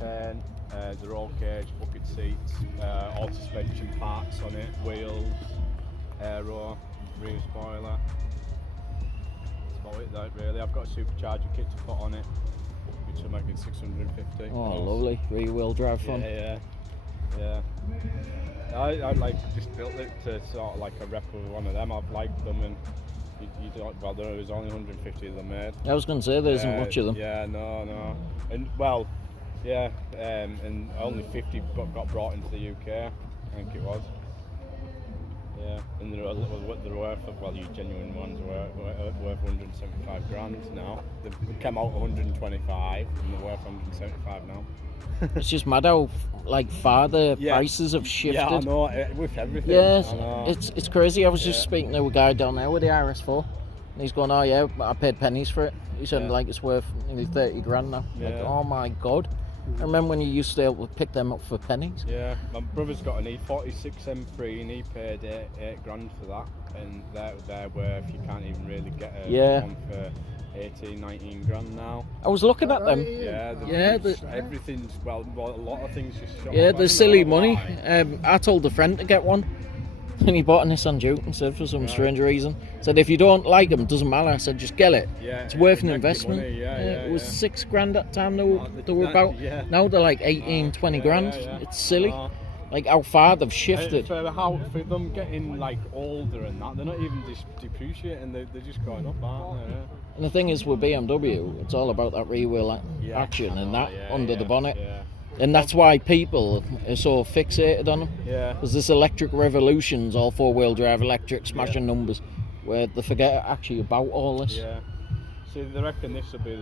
repaint, the roll cage, bucket seats, all suspension parts on it, wheels, aero, rear spoiler. That's about it, that really. I've got a supercharger kit to put on it, which I'm making 650. Oh, lovely. Rear-wheel drive fun. Yeah. I like just built it to sort of like a rep of one of them. I've liked them, and you don't. Well, there was only 150 of them made. I was going to say there isn't much of them. Yeah, no, and well, yeah, and only 50 got brought into the UK. I think it was. Yeah, and they're worth of, well, you genuine ones are worth 175 grand now. They've come out 125, and they're worth 175 now. It's just mad how like far the prices have shifted. Yeah, I know, with everything. Yes, it's crazy. I was just speaking to a guy down there with the RS4, and he's going, "Oh yeah, I paid pennies for it." He said like it's worth nearly 30 grand now. Yeah. Like, oh my god! I remember when you used to be able to pick them up for pennies. Yeah, my brother's got an E46 M3 and he paid eight grand for that, and they're worth, you can't even really get one for 18, 19 grand now. I was looking at them. Yeah, everything's, well, a lot of things just shot. Yeah, they're silly money. I told a friend to get one, and he bought a Nissan Duke instead for some strange reason. Said if you don't like them, it doesn't matter. I said just get it. Yeah, it's worth an investment. It was 6 grand at the time they were about. Now they're like 18, 20 grand. It's silly. Like how far they've shifted. For them getting like older and that, they're not even depreciating. They're just going up, aren't they? And the thing is with BMW, it's all about that rear wheel action and that under the bonnet. And that's why people are so fixated on them. Yeah. Because this electric revolution's all 4-wheel drive electric, smashing numbers, where they forget actually about all this. Yeah. So they reckon this will be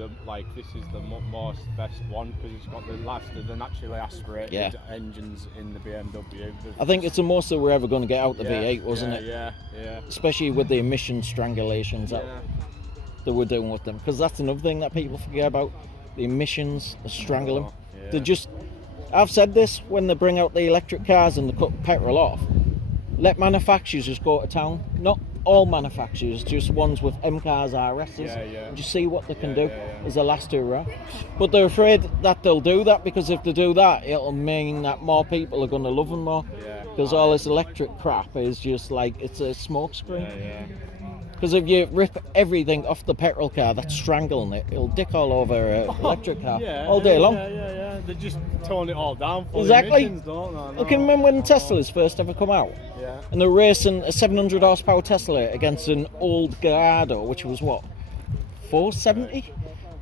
this is the most best one because it's got the naturally aspirated engines in the BMW. I think it's the most that we're ever going to get out the V8, wasn't it? Yeah. Especially with the emission strangulations that we're doing with them. Because that's another thing that people forget about. The emissions, they strangle them. Yeah. They just, I've said this, when they bring out the electric cars and they cut petrol off, let manufacturers just go to town. Not all manufacturers, just ones with M cars, RSs, and just see what they can do as a last hurrah. But they're afraid that they'll do that, because if they do that, it'll mean that more people are going to love them more. Because all this electric crap is just like, it's a smoke screen. Because if you rip everything off the petrol car that's strangling it, it'll dick all over an electric car all day long. They're just towing it all down for exactly. Emissions, don't they? I can remember when Teslas first ever come out, and they're racing a 700 horsepower Tesla against an old Gallardo, which was what, 470?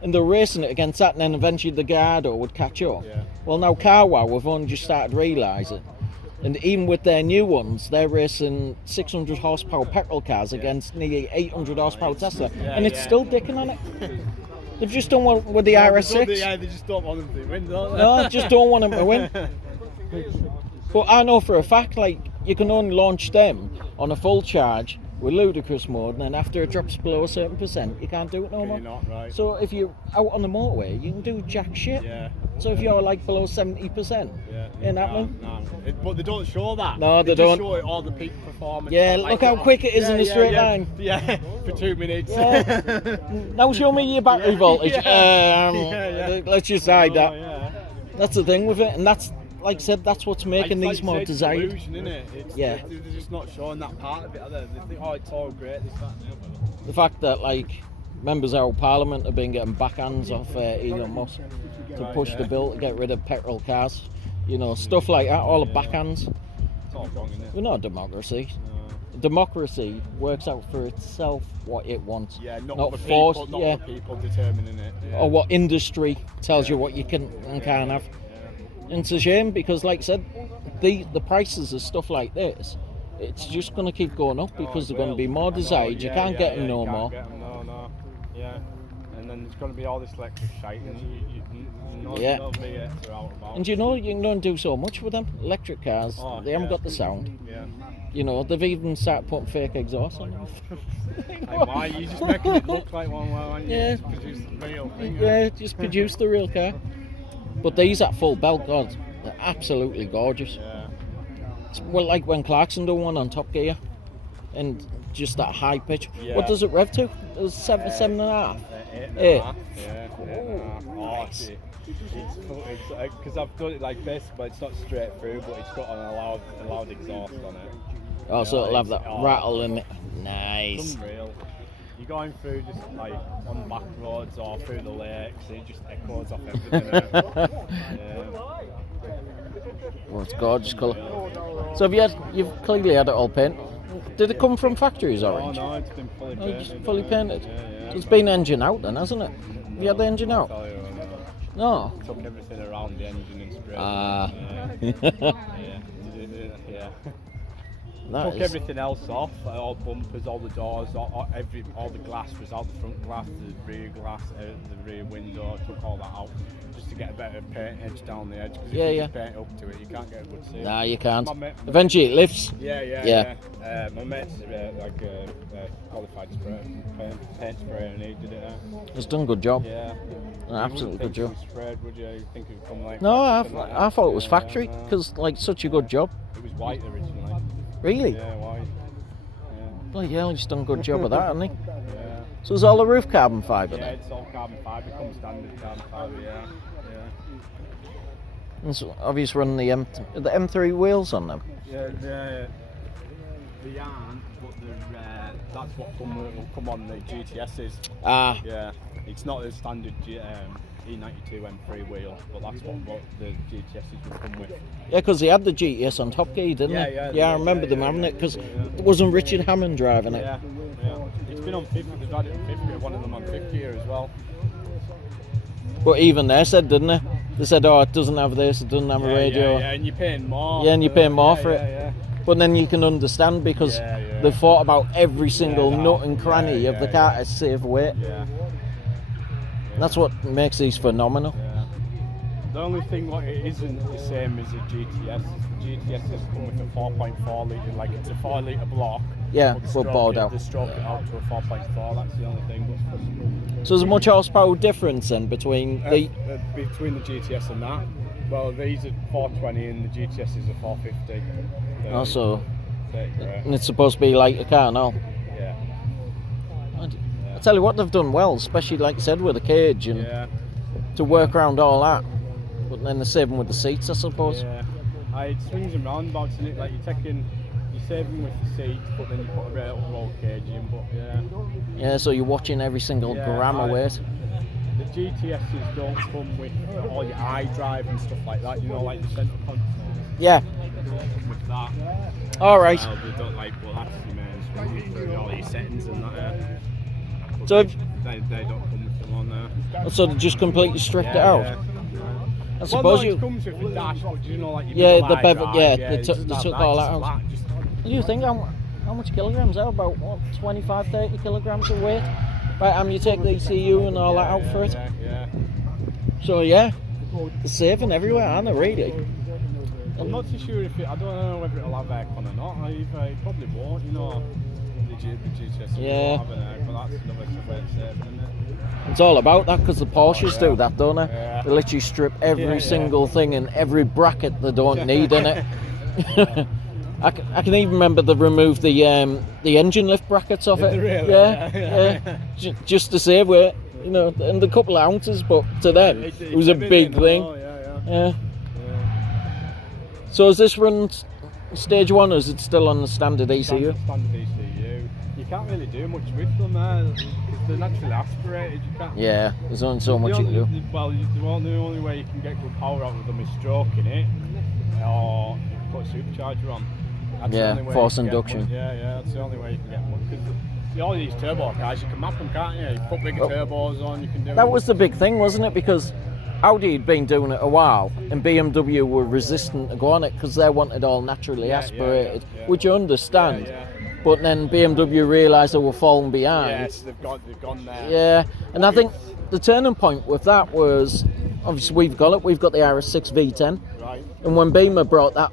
And they're racing it against that, and then eventually the Gallardo would catch up. Well, now CarWow have only just started realising. And even with their new ones, they're racing 600 horsepower petrol cars against nearly 800 horsepower Tesla, and it's still dicking on it. They've just done one with the RS6. They just don't want them to win, don't they? No, just don't want them to win. But I know for a fact, like, you can only launch them on a full charge with ludicrous mode, and then after it drops below a certain percent, you can't do it no more. Not, right. So if you're out on the motorway, you can do jack shit. So if you're like below 70%, ain't happening. No. But they don't show that. No, they don't. Just show it all the peak performance. Yeah, look how quick it is in a straight line. Yeah, for 2 minutes. Now show me your battery voltage. Let's just hide that. That's the thing with it, and that's, like I said, that's what's making these more desired. It's illusion, isn't it? They're just not showing that part of it, are they? They think, oh, it's all great, this, that, and the other. The fact that, like, members of our parliament have been getting backhands off Elon Musk to push the bill to get rid of petrol cars. You know, stuff like that, all the backhands. It's all wrong, isn't it? We're not a democracy. Democracy works out for itself what it wants. Not forced. The people determining it. Or what industry tells you what you can and can't have. And it's a shame because, like I said, the prices of stuff like this, it's just going to keep going up because they're going to be more desired. You can't get them no more. No. And then there's going to be all this electric shite, and and you know, you can only do so much with them. Electric cars, they haven't got the sound. You know, they've even started putting fake exhaust on them. Why? You're just making it look like one, aren't you? Just produce the real thing. Just produce the real car. But these at full belt, God, they're absolutely gorgeous. It's like when Clarkson done one on Top Gear, and just that high pitch. What does it rev to? It was 7.5. Eight. Yeah, 8.5. Oh, Nice. it's because I've done it like this, but it's not straight through, but it's got an allowed exhaust on it. Oh, so it'll have that Oh, rattle in it. It's Nice. unreal. You're going through just like on back roads or through the lakes, and it just echoes off everything. Yeah. Well, it's gorgeous colour. So you've clearly had it all painted. Did it come from factories orange? Oh no, it's been fully Oh, painted. just fully painted. Yeah. So it's been engine out then, hasn't it? Have you had the engine out? No. Took everything around the engine and sprayed. Ah. Yeah. That Took is- everything else off, all bumpers, all the doors, all the glass was out, the front glass, the rear glass, the rear window, took all that out just to get a better paint edge down the edge, because if you just paint up to it, you can't get a good seal. Nah, you can't. My mate- Eventually it lifts. Yeah. My mate's qualified paint sprayer, and he did it. It's done a good job. Yeah. An absolutely good job. You wouldn't think it was sprayed, would you? You think it would come like No, something like I that? thought it was Yeah, factory no. because like such a good job. It was white originally. Really? Yeah, white. Bloody hell, he's done a good job of that, hasn't he? Yeah. So is all the roof carbon fibre Yeah, then? it's all carbon fibre, comes standard carbon fibre, yeah. And so obviously running the M3 wheels on them. Yeah, they aren't, but they're, that's what will come on the GTSs. Ah, Yeah, it's not a standard E92 M3 wheel, but that's what the GTSs will come with. yeah, because they had the GTS on Top Gear, didn't they? Yeah, I remember them having it because yeah. wasn't Richard Hammond driving it? Yeah. It's been on 50, they've had it on 50, one of them on 50 here as well. But even they said, didn't they? They said, oh, it doesn't have this, it doesn't have a radio. Yeah, and you're paying more. Yeah, and you're paying more for it. Yeah. But then you can understand because they've thought about every single they nut have. and cranny of the car to save weight. Yeah. That's what makes these phenomenal. Yeah. The only thing what it isn't the same as a GTS. The GTSs come with a 4.4 litre, like it's a 4 litre block. Yeah, but but balled out. They stroke it out to a 4.4. That's the only thing. So there's a much horsepower difference then between the... Between the GTS and that. Well, these are 420 and the GTS is a 450. Also, 30 grand. and it's supposed to be like a car now. Yeah. I tell you what, they've done well, especially like you said with the cage and Yeah. to work around all that. But then they're saving with the seats, I suppose. Yeah. It swings and roundabouts in it, like you're saving with the seats, but then you put a railroad cage in, but yeah. Yeah, so you're watching every single gram of weight. The GTSs don't come with all your iDrive and stuff like that, you know, like the centre console. Yeah. They don't come with that. All right. Well, they don't like, well, that's your main screen through all your settings and that. But So they don't come with them on there. So they just completely stripped it out. Yeah. I Well, suppose no, you. it comes with the dashboard, you know, like your Yeah, middle the bevel. iDrive, Yeah, it they took doesn't have all just that out. flat, just- You think how much kilograms are about what 25, 30 kilograms of weight? Right, you take the ECU and all that out for it. Yeah. So yeah, they're saving everywhere, aren't they? Really. I'm not too sure if I don't know whether it'll have aircon or not. It probably won't, you know. The GTS Yeah. won't have an aircon, that's another way of saving, isn't it? It's all about that because the Porsches do that, don't they? Yeah. They literally strip every single thing in every bracket they don't need in it. I can even remember they removed the engine lift brackets off Did it. they really? Yeah. Just to save weight, you know, and a couple of ounces, but to them it was a big thing. Yeah. So is this run stage 1 or is it still on the standard ECU? Standard ECU. You can't really do much with them because they're naturally aspirated. You can't. Yeah, there's only so much you can do. Well, the only way you can get good power out of them is stroking it, or put a supercharger on. That's the Yeah, only way force you can get induction. much. Yeah, that's the only way you can get much. Because all these turbo cars, you can map them, can't you? You put bigger turbos on, you can do. That was the big thing, wasn't it? Because Audi had been doing it a while, and BMW were resistant to go on it because they wanted all naturally aspirated, which you understand. Yeah. But then BMW realised they were falling behind. Yes, they've gone there. Yeah, and I think the turning point with that was obviously we've got the RS6 V10, Right. and when Beamer brought that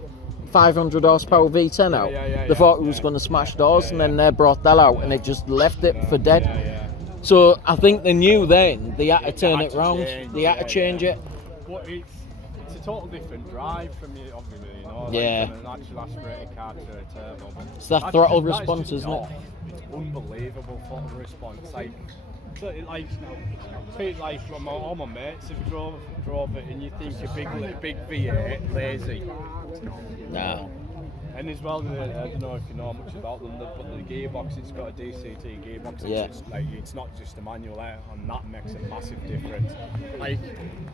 500 horsepower V10 out, yeah, they thought it was going to smash doors, and then they brought that out, and it just left it for dead. Yeah. So I think they knew then they had to turn had it to round, change, they had to change it. But it's a total different drive from you, obviously, you know. Yeah. Like from an actual aspirated car to a turbo. But It's that that's throttle just- that's response, just isn't it? off. It's unbelievable throttle response. Like So like from all my mates have drove it, and you think a big V8 lazy. No. And as well, I don't know if you know much about them, but the gearbox, it's got a DCT gearbox. Yeah. It's not just a manual, and that makes a massive difference. Like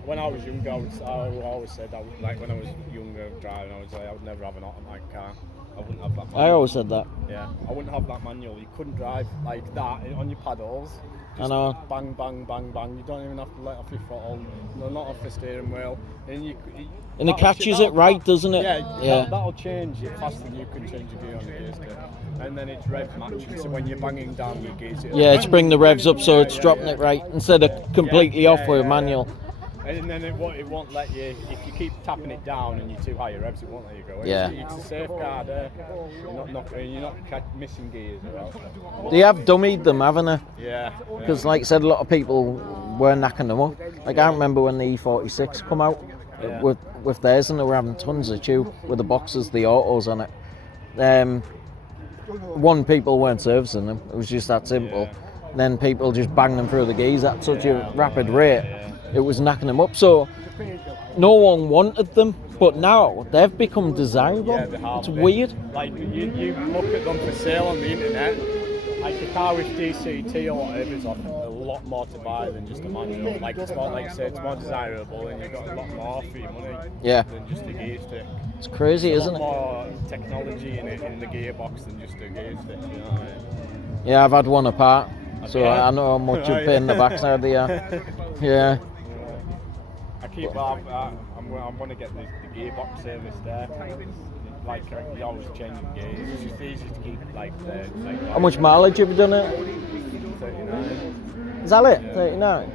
when I was younger, I always said, when I was younger driving, I would never have an automatic car. I wouldn't have that manual. I always said that. Yeah, I wouldn't have that manual. You couldn't drive like that on your paddles. I know. Bang, bang, bang, bang. You don't even have to let off your throttle, not off the steering wheel. And it catches it right, doesn't it? Yeah. That'll change it faster than you can change your gear on the gear stick. And then it's rev matching, so when you're banging down your gears, it's bring the revs up so it's dropping it right instead of completely off with a manual. And then it won't let you, if you keep tapping it down and you're too high your revs, it won't let you go. It's a safeguard. You're not missing gears. They have dummied them, haven't they? Yeah. Because like I said, a lot of people were knacking them up. Like I remember when the E46 come out with theirs, and they were having tons of chew with the boxes, the autos on it. People weren't servicing them. It was just that simple. Yeah. Then people just banged them through the gears at such a rapid rate. It was knacking them up, so no one wanted them, but now they've become desirable. It's weird. Like you look at them for sale on the internet, like a car with DCT or whatever is a lot more to buy than just a manual. Like it's more, like say, it's more desirable, and you've got a lot more for your money than just a gear stick. It's crazy, isn't it? More technology in the gearbox than just a gear stick. You know what I mean? Yeah, I've had one apart, so I know how much a pain in the backside they are. Yeah. I want to get the gearbox service there. Like you always changing gears. It's just easy to keep How much mileage have you done it? 39. Is that it? 39.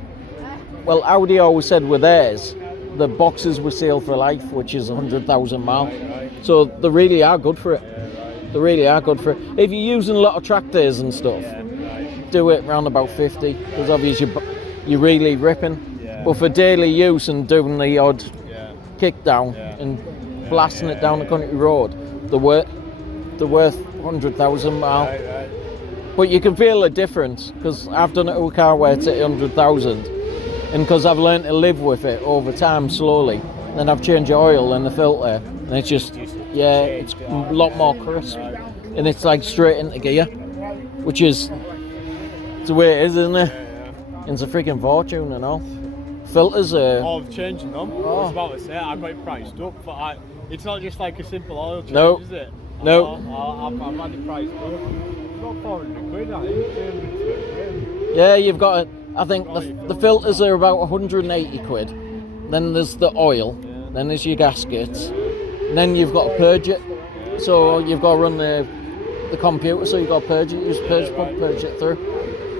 Well, Audi always said with theirs, the boxes were sealed for life, which is 100,000 miles. Right. So they really are good for it. Right. They really are good for it. If you're using a lot of track days and stuff, do it around about 50, because obviously you're really ripping. But for daily use and doing the odd kick down and blasting it down the country road, they're worth 100,000 miles. Right. But you can feel a difference, because I've done it to a car where it's at 100,000, and because I've learned to live with it over time slowly, then I've changed the oil and the filter, and it's just it's a lot more crisp, and it's like straight into gear, which is the way it is, isn't it? And it's a freaking fortune and all. Filters are... Oh, changing them. I was about to say, I got it priced up, but it's not just like a simple oil change, is it? No. I've had it priced up. It's got 400 quid, I think. Yeah, you've got it. I think the filters are about 180 quid. Then there's the oil. Then there's your gaskets. And then you've got to purge it. So you've got to run the computer, so you've got to purge it. Use purge pump, purge it through.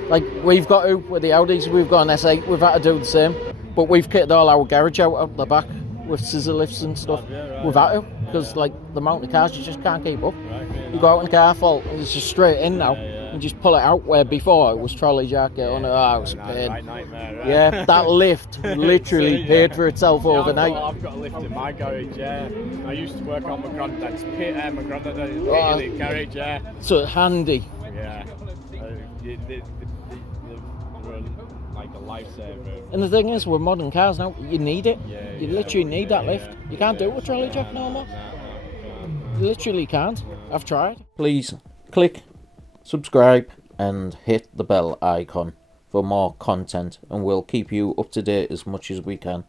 Like we've got to, with the Audis, we've got an S8, we've had to do the same. But we've kitted all our garage out the back with scissor lifts and stuff. We've had to, because like the amount of cars you just can't keep up. You go out in the car fault and it's just straight in now. And just pull it out, where before it was trolley jacket on it. Oh, it was a pain. Nightmare, right? Yeah, that lift literally paid for itself overnight. I've got a lift in my garage, I used to work on my granddad's pit, my granddad had a garage, So handy. Yeah. Like a lifesaver. And the thing is, with modern cars now, you need it. You literally need that lift. You can't do it with trolley jack no more. You literally can't. I've tried. Please click subscribe and hit the bell icon for more content, and we'll keep you up to date as much as we can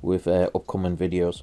with upcoming videos.